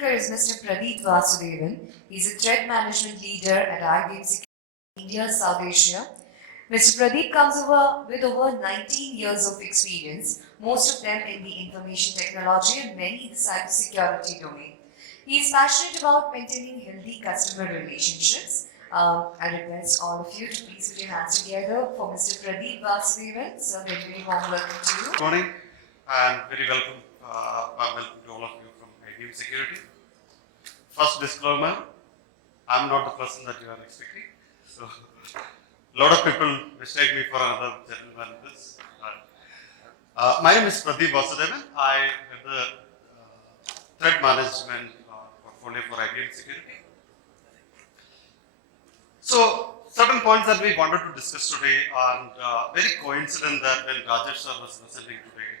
speaker is Mr. Pradeep Vasudevan. He's a threat management leader at IBM India, South Asia. Mr. Pradeep comes with over 19 years of experience, most of them in the information technology and many in the cybersecurity domain. He is passionate about maintaining healthy customer relationships. I request all of you to please put your hands together for Mr. Pradeep Vasudevan. So, very warm welcome to you. Good morning and very welcome to all of you from IBM Security. First disclaimer, I'm not the person that you are expecting. So, a lot of people mistake me for another gentleman. My name is Pradeep Vasudevan. I have the threat management portfolio for IBM Security. So, certain points that we wanted to discuss today, and very coincident that when Rajesh sir was presenting today,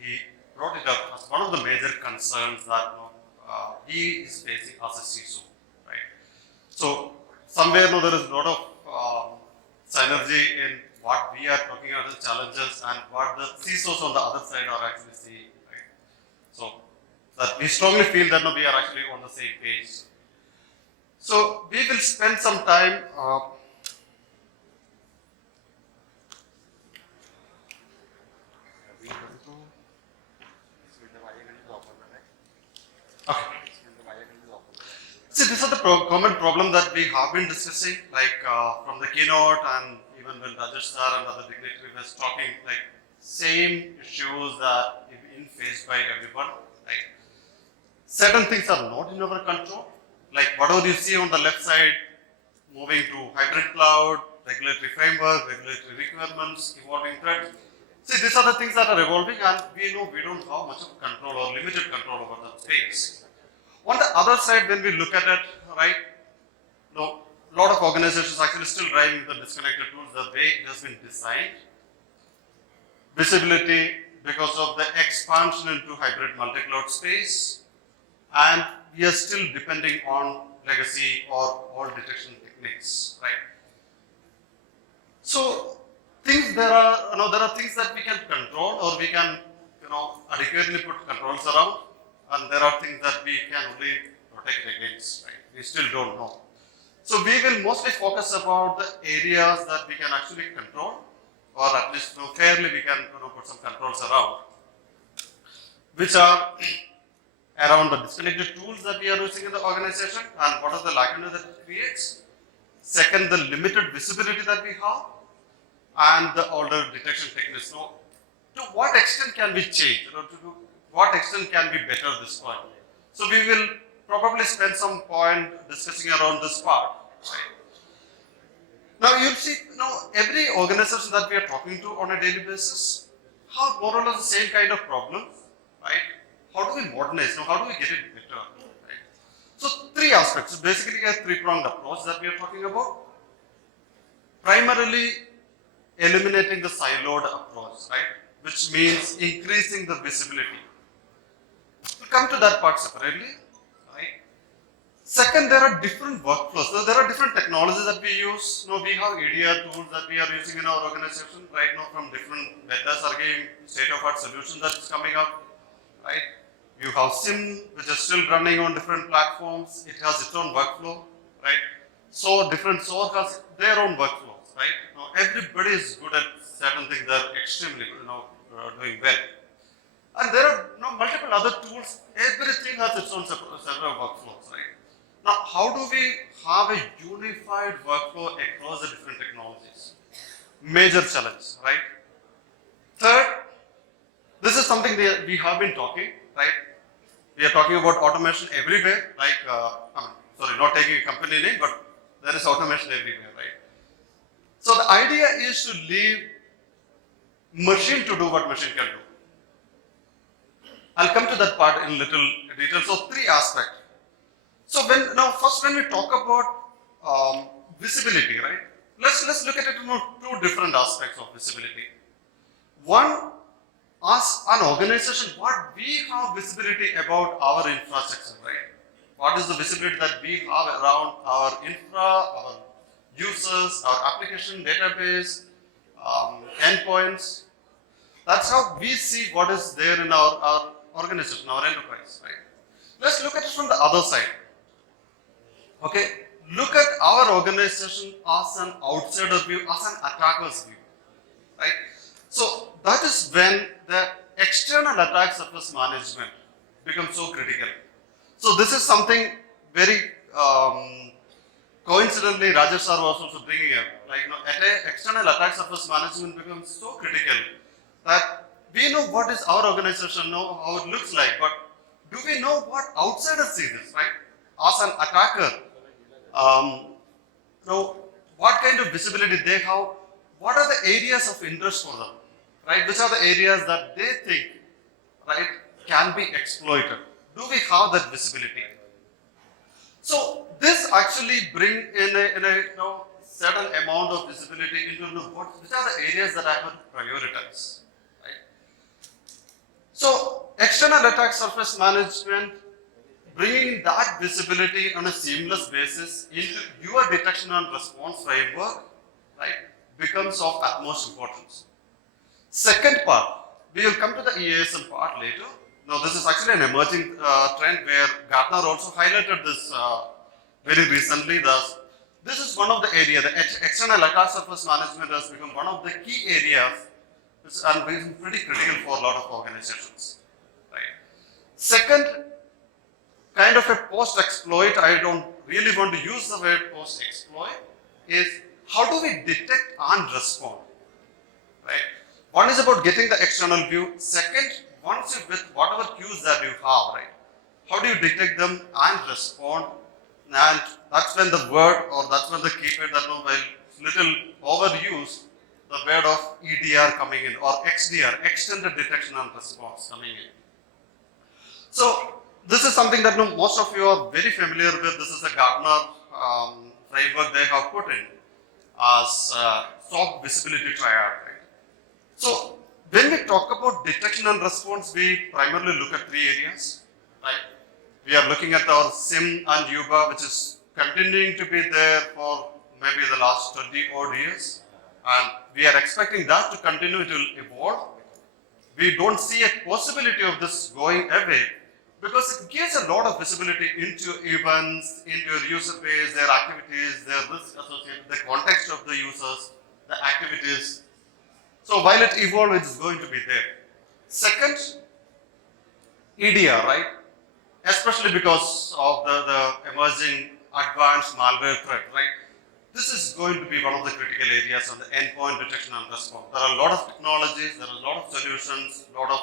he brought it up as one of the major concerns that he is facing as a CISO, right? So, somewhere there is a lot of synergy in what we are talking about the challenges and what the CISOs on the other side are actually seeing, right? So, that we strongly feel that we are actually on the same page. So, we will spend some time see, this is the common problem that we have been discussing, like from the keynote and even when Rajesh sir and other dignitaries was talking, like same issues that is being faced by everyone, right? Certain things are not in our control, like whatever you see on the left side, moving to hybrid cloud, regulatory framework, regulatory requirements, evolving threats. See, these are the things that are evolving, and we know we don't have much of control or limited control over the space. On the other side, when we look at it, right, a lot of organizations actually still driving the disconnected tools the way it has been designed. Visibility because of the expansion into hybrid multi-cloud space, and we are still depending on legacy or old detection techniques, right? So, there are things that we can control or we can, adequately put controls around. And there are things that we can only protect against, right? We still don't know. So we will mostly focus about the areas that we can actually control, or at least fairly we can put some controls around, which are around the disconnected tools that we are using in the organization and what are the lacunae that it creates. Second, the limited visibility that we have and the older detection techniques. So, to what extent can we change? What extent can be better this point? So we will probably spend some point discussing around this part. Right? Now you'll see, every organization that we are talking to on a daily basis have more or less the same kind of problem, right? How do we modernize? How do we get it better? Right? So three aspects. Basically a three-pronged approach that we are talking about. Primarily eliminating the siloed approach, right? Which means increasing the visibility. We'll come to that part separately, right? Second, there are different workflows. So there are different technologies that we use. We have EDR tools that we are using in our organization right now from different vendors are giving state-of-art solutions that is coming up, right? You have SIM, which is still running on different platforms. It has its own workflow, right? So different SOC has their own workflows, right? Now everybody is good at certain things. They're extremely good, doing well. And there are multiple other tools. Everything has its own several workflows, right? Now, how do we have a unified workflow across the different technologies? Major challenge, right? Third, this is something that we have been talking, right? We are talking about automation everywhere, like, not taking a company name, but there is automation everywhere, right? So the idea is to leave machine to do what machine can do. I'll come to that part in little detail. So three aspects. So first when we talk about visibility, right? Let's look at it in two different aspects of visibility. One, as an organization, what we have visibility about our infrastructure, right? What is the visibility that we have around our infra, our users, our application database, endpoints. That's how we see what is there in our organization, our enterprise, right? let's look at it from the other side. Okay, look at our organization as an outsider view, as an attacker's view, right? So that is when the external attack surface management becomes so critical. So this is something very coincidentally Rajesh sir was also bringing up. Like, external attack surface management becomes so critical that we know what is our organization, know how it looks like, but do we know what outsiders see this, right? As an attacker, what kind of visibility they have, what are the areas of interest for them, right? Which are the areas that they think, right, can be exploited? Do we have that visibility? So this actually bring in a certain amount of visibility into which are the areas that I have to prioritize, right? So external attack surface management, bringing that visibility on a seamless basis into your detection and response framework, right, becomes of utmost importance. Second part, we will come to the EASM part later. Now this is actually an emerging trend where Gartner also highlighted this very recently. This is one of the areas, the external attack surface management has become one of the key areas which are pretty critical for a lot of organizations, right? Second, kind of a post-exploit, I don't really want to use the word post-exploit, is how do we detect and respond, right? One is about getting the external view. Second, once you, with whatever cues that you have, right, how do you detect them and respond? And that's when the word, or that's when the keyword that little overused, the word of EDR coming in, or XDR, extended detection and response coming in. So this is something that most of you are very familiar with. This is a Gartner framework they have put in as SOC visibility triad, right? So when we talk about detection and response, we primarily look at three areas, right? We are looking at our 𝗓𝗵 and 𝗬𝗑, which is continuing to be there for maybe the last 20 odd years, and we are expecting that to continue to evolve. We don't see a possibility of this going away because it gives a lot of visibility into events, into your user base, their activities, their risk associated, the context of the users, the activities. So while it evolves, it's going to be there. Second, EDR, right? Especially because of the emerging advanced malware threat, right? This is going to be one of the critical areas on the endpoint detection and response. There are a lot of technologies, there are a lot of solutions, a lot of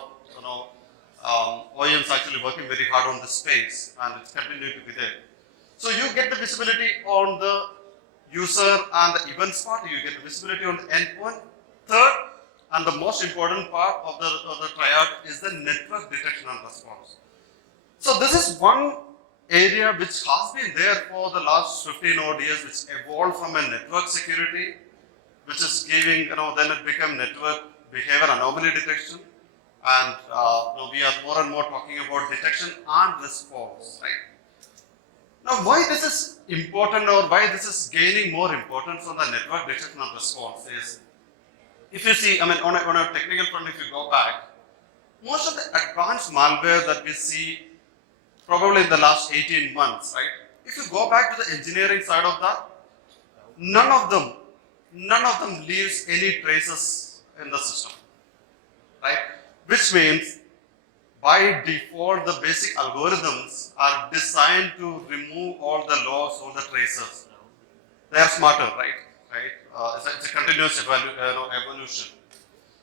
OEMs actually working very hard on this space, and it's continuing to be there. So you get the visibility on the user and the events part, you get the visibility on the endpoint. Third, and the most important part of the triad is the network detection and response. So this is one area which has been there for the last 15 odd years, which evolved from a network security, which is giving, then it became network behavior anomaly detection. And we are more and more talking about detection and response, right? Now, why this is important, or why this is gaining more importance on the network detection and response is, if you see, on a technical front, if you go back, most of the advanced malware that we see probably in the last 18 months, right? If you go back to the engineering side of that, none of them leaves any traces in the system, right? Which means by default, the basic algorithms are designed to remove all the logs, all the traces. They are smarter, right? It's a continuous evolution.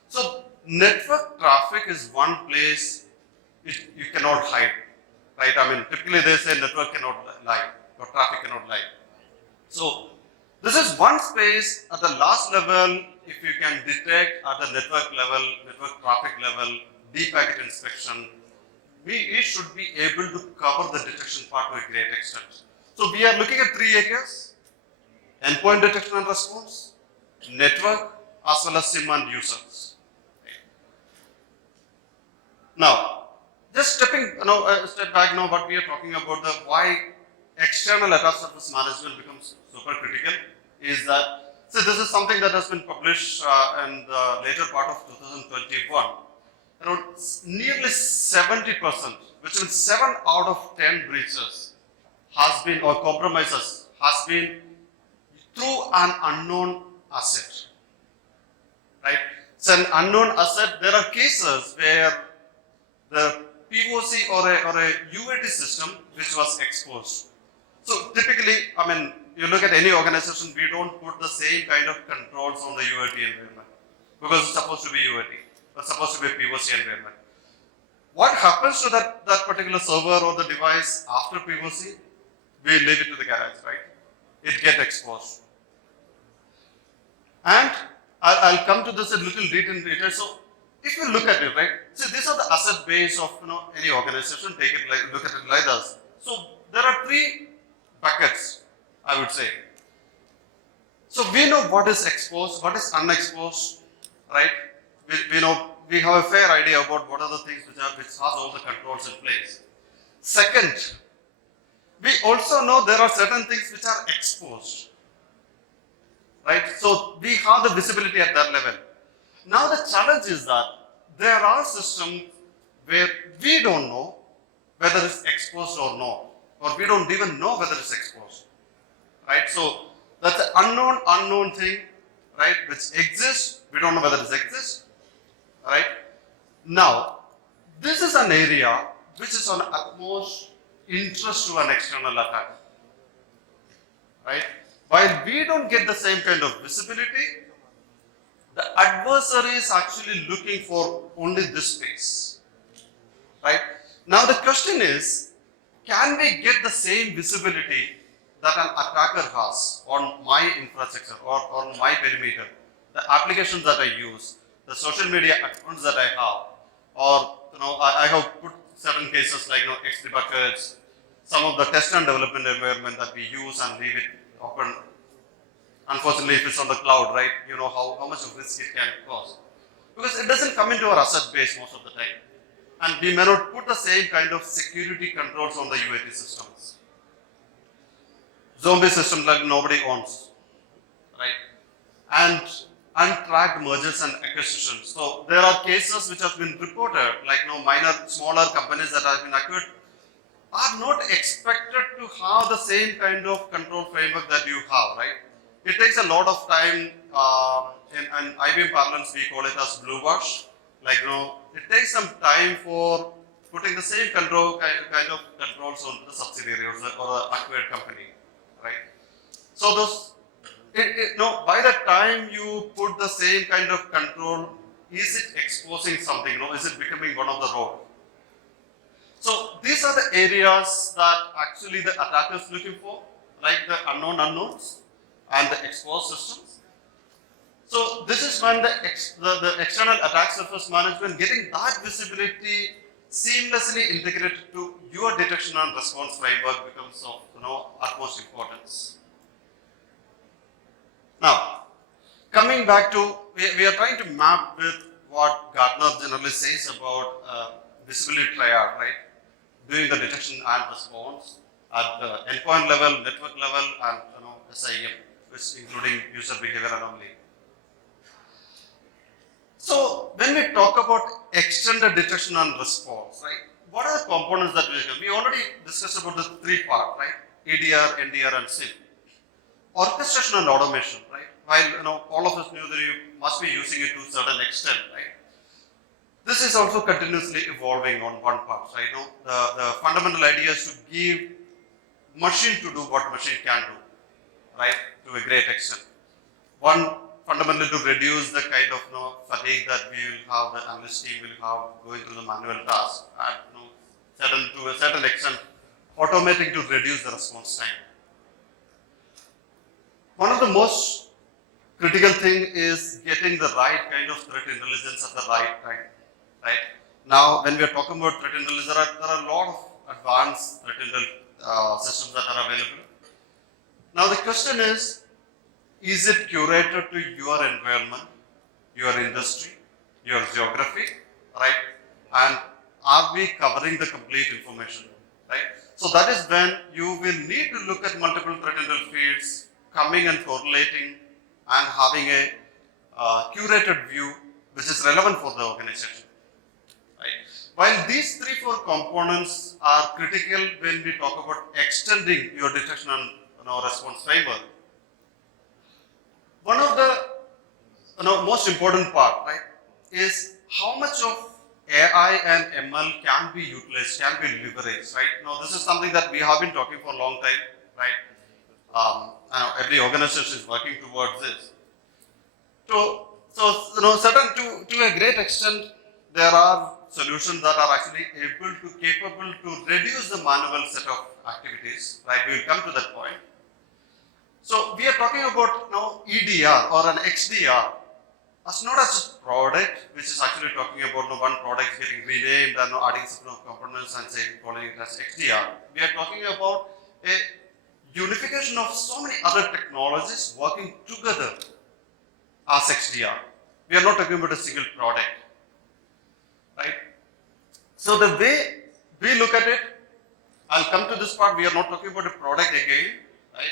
So network traffic is one place you cannot hide, right? Typically they say network cannot lie, or traffic cannot lie. So this is one space at the last level. If you can detect at the network level, network traffic level, deep packet inspection, we should be able to cover the detection part to a great extent. So we are looking at three areas: endpoint detection and response, network, as well as SIEM and users. Now, just step back now, what we are talking about, the why external attack surface management becomes super critical is that, so this is something that has been published in the later part of 2021. around nearly 70%, which means 7 out of 10 breaches has been, or compromises, has been through an unknown asset. Right? It's an unknown asset. There are cases where the POC or a UAT system which was exposed. So typically, I mean, you look at any organization, we don't put the same kind of controls on the UAT environment because it's supposed to be UAT, it's supposed to be a POC environment. What happens to that particular server or the device after POC? We leave it to the garage, right? It gets exposed. And I'll come to this a little detail. So if you look at it, right? See, these are the asset base of any organization. Take it like, look at it like this. So there are 3 buckets, I would say. So we know what is exposed, what is unexposed, right? We know, we have a fair idea about what are the things which has all the controls in place. Second, we also know there are certain things which are exposed, right? So we have the visibility at that level. Now the challenge is that there are systems where we don't know whether it's exposed or not, or we don't even know whether it's exposed, right? So that's an unknown thing, right, which exists, we don't know whether it exists, right? Now, this is an area which is of utmost interest to an external attacker, right? While we don't get the same kind of visibility, the adversary is actually looking for only this space, right? Now the question is, can we get the same visibility that an attacker has on my infrastructure or on my perimeter, the applications that I use, the social media accounts that I have, or I have put certain cases like XD buckets, some of the test and development environment that we use and leave it open. Unfortunately, if it's on the cloud, right, you know how much of risk it can cause. Because it doesn't come into our asset base most of the time. And we may not put the same kind of security controls on the UAT systems. Zombie systems that nobody owns, right? And untracked mergers and acquisitions. So there are cases which have been reported, like smaller companies that have been acquired are not expected to have the same kind of control framework that you have, right? It takes a lot of time, in IBM parlance we call it as blue wash. Like, it takes some time for putting the same kind of controls on the subsidiary or the acquired company, right? So those, by the time you put the same kind of control, is it exposing something? Is it becoming one of the role? So these are the areas that actually the attacker is looking for, like the unknowns and the exposed systems. So this is when the external attack surface management, getting that visibility seamlessly integrated to your detection and response framework becomes of utmost importance. Now, coming back to, we are trying to map with what Gartner generally says about visibility triad, right? Doing the detection and response at the endpoint level, network level, and SIEM, which including user behavior anomaly. So when we talk about extended detection and response, right? What are the components that we have? We already discussed about the 3 parts, right? EDR, NDR, and SIEM. Orchestration and automation, right? While all of us knew that you must be using it to a certain extent, right? This is also continuously evolving on one part, right? The fundamental idea is to give machine to do what machine can do, right? To a great extent. One, fundamentally to reduce the kind of fatigue that we will have, the analyst team will have going through the manual task, and to a certain extent, automating to reduce the response time. One of the most critical thing is getting the right kind of threat intelligence at the right time, right? Now, when we are talking about threat intelligence, there are a lot of advanced threat intelligence systems that are available. Now, the question is it curated to your environment, your industry, your geography, right? And are we covering the complete information, right? So that is when you will need to look at multiple threat intel feeds, coming and correlating and having a curated view which is relevant for the organization. While these 3-4 components are critical when we talk about extending your detection and response framework, one of the most important part, right, is how much of AI and ML can be utilized, can be leveraged, right? Now, this is something that we have been talking for a long time, right? Every organization is working towards this. So to a great extent, there are solutions that are actually capable to reduce the manual set of activities, right? We will come to that point. So we are talking about now EDR or an XDR as not as a product, which is actually talking about one product getting renamed and adding some components and saying calling it as XDR. We are talking about a unification of so many other technologies working together as XDR. We are not talking about a single product, right? So the way we look at it, I'll come to this part, we are not talking about a product again, right?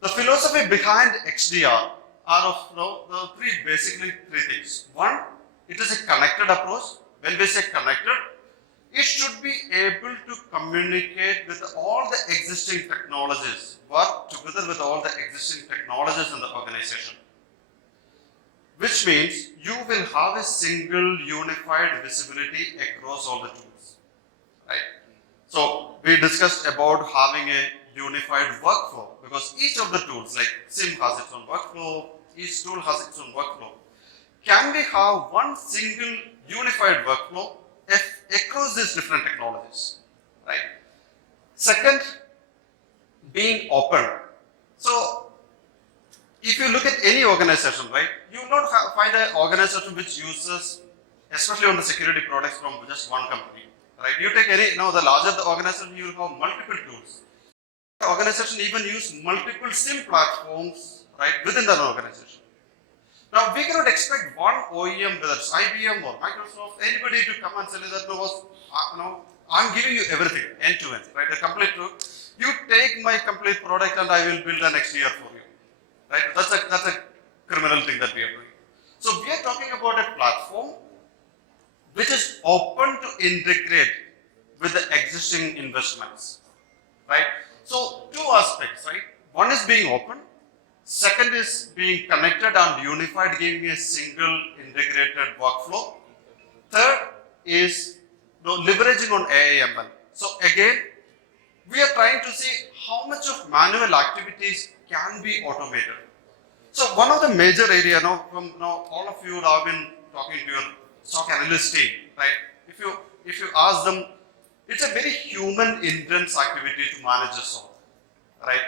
The philosophy behind XDR are of basically three things. One, it is a connected approach. When we say connected, it should be able to communicate with all the existing technologies, work together with all the existing technologies in the organization. Which means you will have a single unified visibility across all the tools, right? So we discussed about having a unified workflow because each of the tools like SIEM has its own workflow, each tool has its own workflow. Can we have one single unified workflow across these different technologies, right? Second, being open. So if you look at any organization, right, you will not find an organization which uses, especially on the security products, from just one company, right? You take any, the larger the organization, you will have multiple tools. The organization even use multiple SIEM platforms, right, within that organization. Now, we cannot expect one OEM, whether it's IBM or Microsoft, anybody to come and say that, I'm giving you everything, end to end, right, the complete tool. You take my complete product and I will build an XDR for you, right? That's a criminal thing that we are doing. So we are talking about a platform which is open to integrate with the existing investments, right? So two aspects, right? One is being open. Second is being connected and unified, giving a single integrated workflow. Third is leveraging on AI/ML. So again, we are trying to see how much of manual activities can be automated. So one of the major areas from all of you have been talking to your SOC analyst team, right? If you ask them, it's a very human intense activity to manage a SOC, right?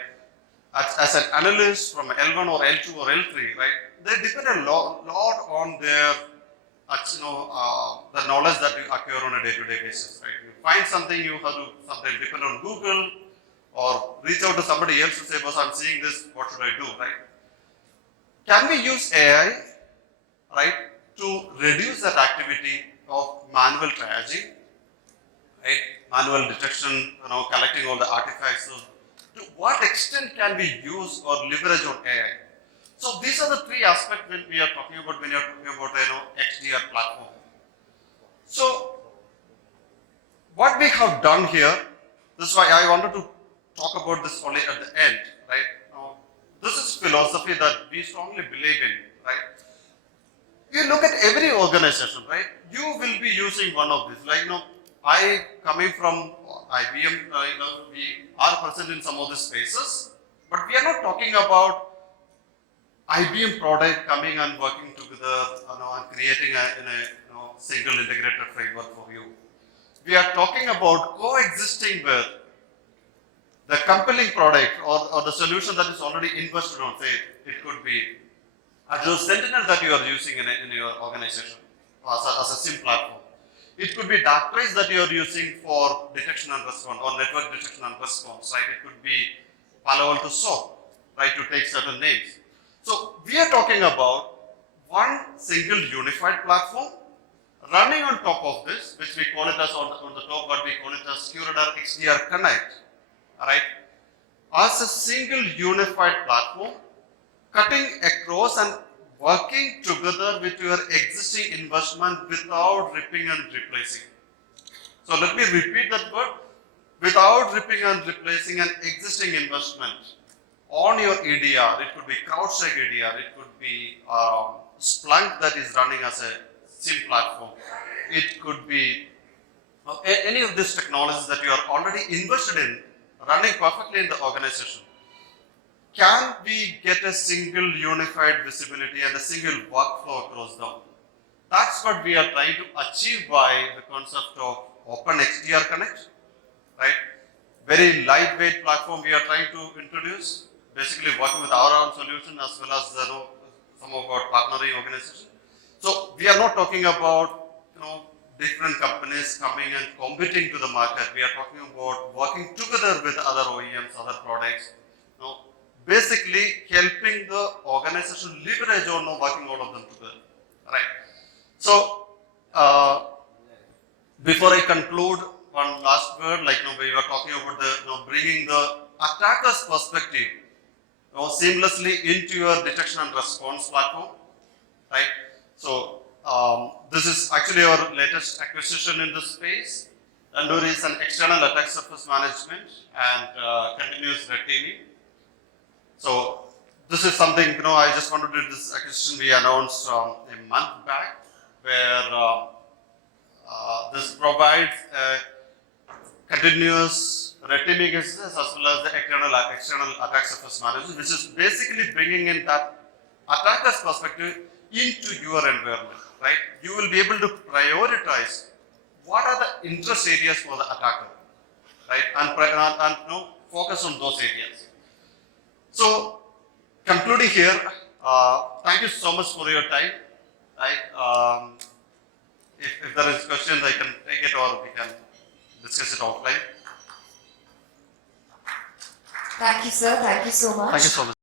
As an analyst from L1 or L2 or L3, right? They depend a lot on their, the knowledge that you acquire on a day-to-day basis, right? You find something, you have to sometimes depend on Google or reach out to somebody else to say, boss, I'm seeing this, what should I do, right? Can we use AI, right, to reduce that activity of manual triaging, right? Manual detection, collecting all the artifacts. So to what extent can we use or leverage on AI? So these are the three aspects when we are talking about XDR platform. So what we have done here, this is why I wanted to talk about this only at the end, right? This is philosophy that we strongly believe in, right? You look at every organization, right? You will be using one of these. Like, I coming from IBM, we are present in some of the spaces, but we are not talking about IBM product coming and working together, and creating a single integrated framework for you. We are talking about coexisting with the compelling product or the solution that is already invested on. Say, it could be Azure Sentinel that you are using in your organization as a SIEM platform. It could be Darktrace that you are using for detection and response or network detection and response, right? It could be Palo Alto SOC, right, to take certain names. So we are talking about one single unified platform running on top of this, which we call it as on the top, what we call it as QRadar XDR Connect, right? As a single unified platform, cutting across and working together with your existing investment without ripping and replacing. So let me repeat that word. Without ripping and replacing an existing investment on your EDR, it could be CrowdStrike EDR, it could be Splunk that is running as a SIEM platform, it could be any of these technologies that you are already invested in, running perfectly in the organization. Can we get a single unified visibility and a single workflow across them? That's what we are trying to achieve by the concept of Open XDR Connect, right? Very lightweight platform we are trying to introduce, basically working with our own solution as well as some of our partnering organizations. So we are not talking about different companies coming and competing to the market. We are talking about working together with other OEMs, other products. Basically helping the organization leverage on working all of them together, right? So before I conclude, one last word, we were talking about the bringing the attacker's perspective seamlessly into your detection and response platform, right? So this is actually our latest acquisition in this space. Andur is an external attack surface management and continuous red teaming. So this is something, I just wanted to do this acquisition we announced a month back, where this provides continuous red teaming as well as the external attack surface management, which is basically bringing in that attacker's perspective into your environment, right? You will be able to prioritize what are the interest areas for the attacker, right? And focus on those areas. So, concluding here, thank you so much for your time, right? If there is questions, I can take it or we can discuss it offline. Thank you, sir. Thank you so much. Thank you so much.